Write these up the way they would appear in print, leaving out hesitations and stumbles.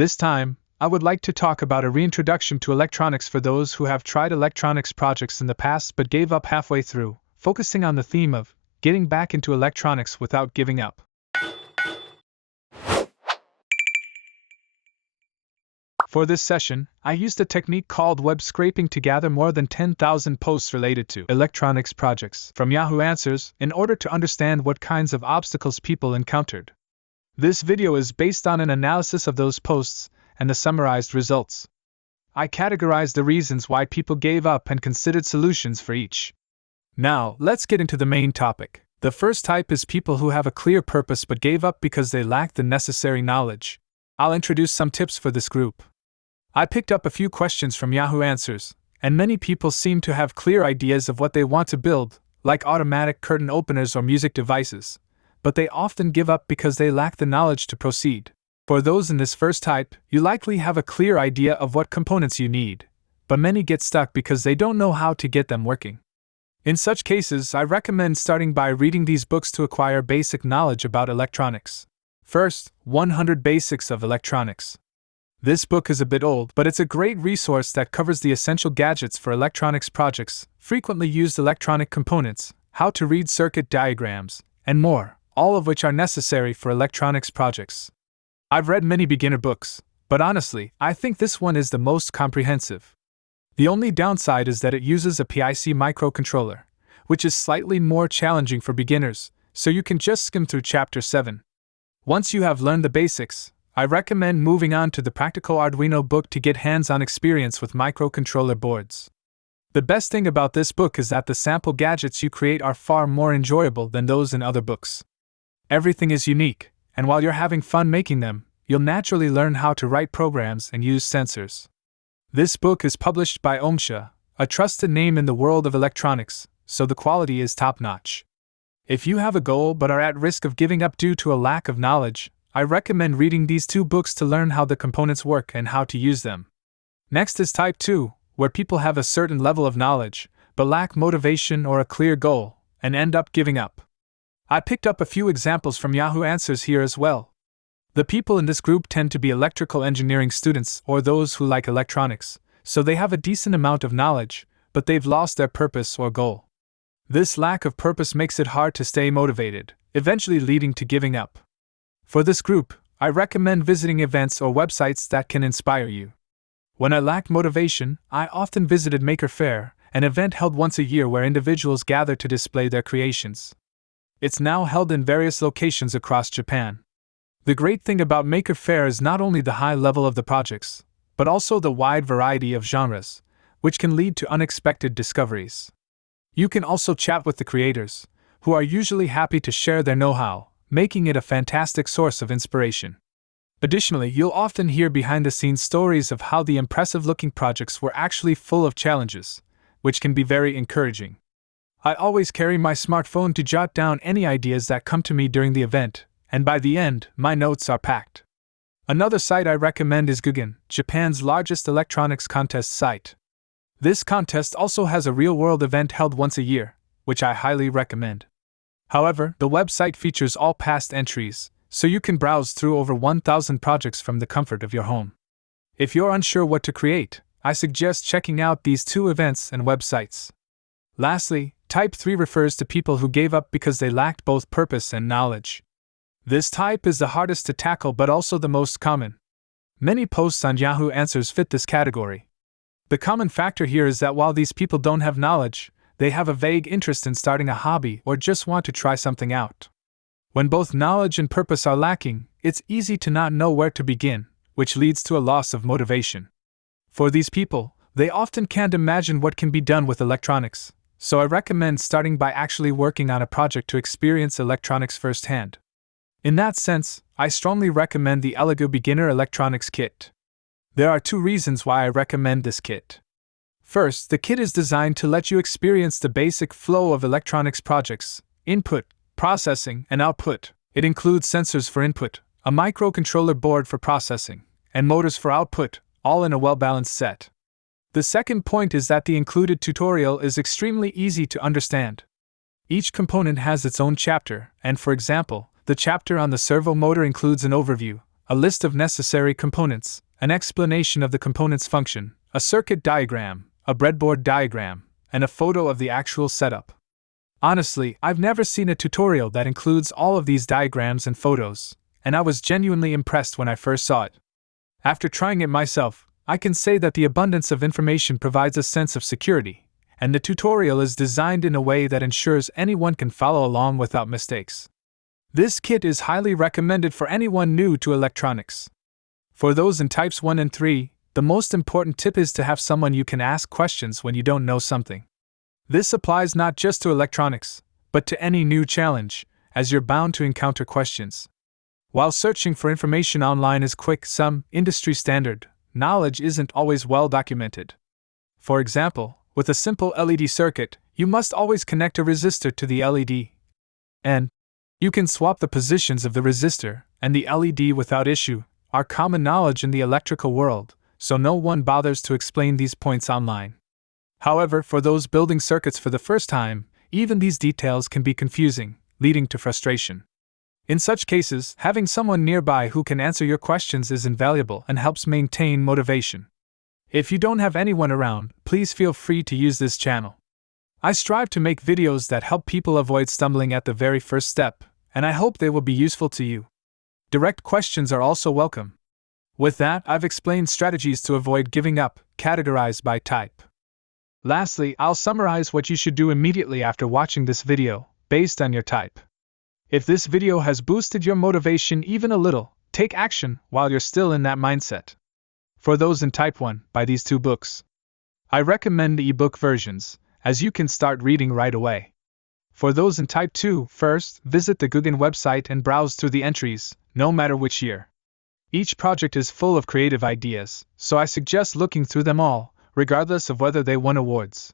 This time, I would like to talk about a reintroduction to electronics for those who have tried electronics projects in the past but gave up halfway through, focusing on the theme of getting back into electronics without giving up. For this session, I used a technique called web scraping to gather more than 10,000 posts related to electronics projects from Yahoo Answers in order to understand what kinds of obstacles people encountered. This video is based on an analysis of those posts and the summarized results. I categorized the reasons why people gave up and considered solutions for each. Now, let's get into the main topic. The first type is people who have a clear purpose but gave up because they lack the necessary knowledge. I'll introduce some tips for this group. I picked up a few questions from Yahoo Answers, and many people seem to have clear ideas of what they want to build, like automatic curtain openers or music devices, but they often give up because they lack the knowledge to proceed. For those in this first type, you likely have a clear idea of what components you need, but many get stuck because they don't know how to get them working. In such cases, I recommend starting by reading these books to acquire basic knowledge about electronics. First, 100 Basics of Electronics. This book is a bit old, but it's a great resource that covers the essential gadgets for electronics projects, frequently used electronic components, how to read circuit diagrams, and more, all of which are necessary for electronics projects. I've read many beginner books, but honestly, I think this one is the most comprehensive. The only downside is that it uses a PIC microcontroller, which is slightly more challenging for beginners, so you can just skim through Chapter 7. Once you have learned the basics, I recommend moving on to the Practical Arduino book to get hands-on experience with microcontroller boards. The best thing about this book is that the sample gadgets you create are far more enjoyable than those in other books. Everything is unique, and while you're having fun making them, you'll naturally learn how to write programs and use sensors. This book is published by OMSHA, a trusted name in the world of electronics, so the quality is top-notch. If you have a goal but are at risk of giving up due to a lack of knowledge, I recommend reading these two books to learn how the components work and how to use them. Next is Type 2, where people have a certain level of knowledge, but lack motivation or a clear goal, and end up giving up. I picked up a few examples from Yahoo Answers here as well. The people in this group tend to be electrical engineering students or those who like electronics, so they have a decent amount of knowledge, but they've lost their purpose or goal. This lack of purpose makes it hard to stay motivated, eventually leading to giving up. For this group, I recommend visiting events or websites that can inspire you. When I lacked motivation, I often visited Maker Faire, an event held once a year where individuals gather to display their creations. It's now held in various locations across Japan. The great thing about Maker Faire is not only the high level of the projects, but also the wide variety of genres, which can lead to unexpected discoveries. You can also chat with the creators, who are usually happy to share their know-how, making it a fantastic source of inspiration. Additionally, you'll often hear behind-the-scenes stories of how the impressive-looking projects were actually full of challenges, which can be very encouraging. I always carry my smartphone to jot down any ideas that come to me during the event, and by the end, my notes are packed. Another site I recommend is Gugen, Japan's largest electronics contest site. This contest also has a real-world event held once a year, which I highly recommend. However, the website features all past entries, so you can browse through over 1,000 projects from the comfort of your home. If you're unsure what to create, I suggest checking out these two events and websites. Lastly, Type 3 refers to people who gave up because they lacked both purpose and knowledge. This type is the hardest to tackle but also the most common. Many posts on Yahoo Answers fit this category. The common factor here is that while these people don't have knowledge, they have a vague interest in starting a hobby or just want to try something out. When both knowledge and purpose are lacking, it's easy to not know where to begin, which leads to a loss of motivation. For these people, they often can't imagine what can be done with electronics, so I recommend starting by actually working on a project to experience electronics firsthand. In that sense, I strongly recommend the Elegoo Beginner Electronics Kit. There are two reasons why I recommend this kit. First, the kit is designed to let you experience the basic flow of electronics projects: input, processing, and output. It includes sensors for input, a microcontroller board for processing, and motors for output, all in a well-balanced set. The second point is that the included tutorial is extremely easy to understand. Each component has its own chapter, and for example, the chapter on the servo motor includes an overview, a list of necessary components, an explanation of the component's function, a circuit diagram, a breadboard diagram, and a photo of the actual setup. Honestly, I've never seen a tutorial that includes all of these diagrams and photos, and I was genuinely impressed when I first saw it. After trying it myself, I can say that the abundance of information provides a sense of security, and the tutorial is designed in a way that ensures anyone can follow along without mistakes. This kit is highly recommended for anyone new to electronics. For those in types 1 and 3, the most important tip is to have someone you can ask questions when you don't know something. This applies not just to electronics, but to any new challenge, as you're bound to encounter questions. While searching for information online is quick, some industry standard knowledge isn't always well documented. For example, with a simple LED circuit, you must always connect a resistor to the LED. And you can swap the positions of the resistor and the LED without issue, are common knowledge in the electrical world, so no one bothers to explain these points online. However, for those building circuits for the first time, even these details can be confusing, leading to frustration. In such cases, having someone nearby who can answer your questions is invaluable and helps maintain motivation. If you don't have anyone around, please feel free to use this channel. I strive to make videos that help people avoid stumbling at the very first step, and I hope they will be useful to you. Direct questions are also welcome. With that, I've explained strategies to avoid giving up, categorized by type. Lastly, I'll summarize what you should do immediately after watching this video, based on your type. If this video has boosted your motivation even a little, take action while you're still in that mindset. For those in type 1, buy these 2 books. I recommend the ebook versions, as you can start reading right away. For those in type 2, first, visit the Guggen website and browse through the entries, no matter which year. Each project is full of creative ideas, so I suggest looking through them all, regardless of whether they won awards.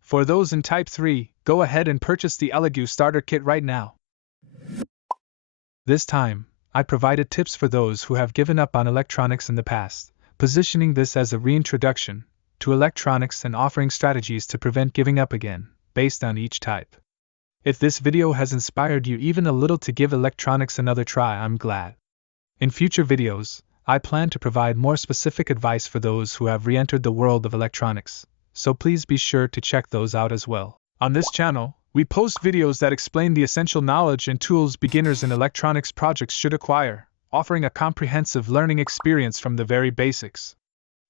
For those in type 3, go ahead and purchase the Elegoo starter kit right now. This time, I provided tips for those who have given up on electronics in the past, positioning this as a reintroduction to electronics and offering strategies to prevent giving up again, based on each type. If this video has inspired you even a little to give electronics another try, I'm glad. In future videos, I plan to provide more specific advice for those who have re-entered the world of electronics, so please be sure to check those out as well. On this channel, we post videos that explain the essential knowledge and tools beginners in electronics projects should acquire, offering a comprehensive learning experience from the very basics.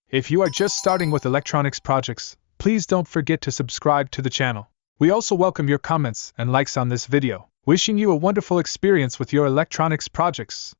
If you are just starting with electronics projects, please don't forget to subscribe to the channel. We also welcome your comments and likes on this video. Wishing you a wonderful experience with your electronics projects.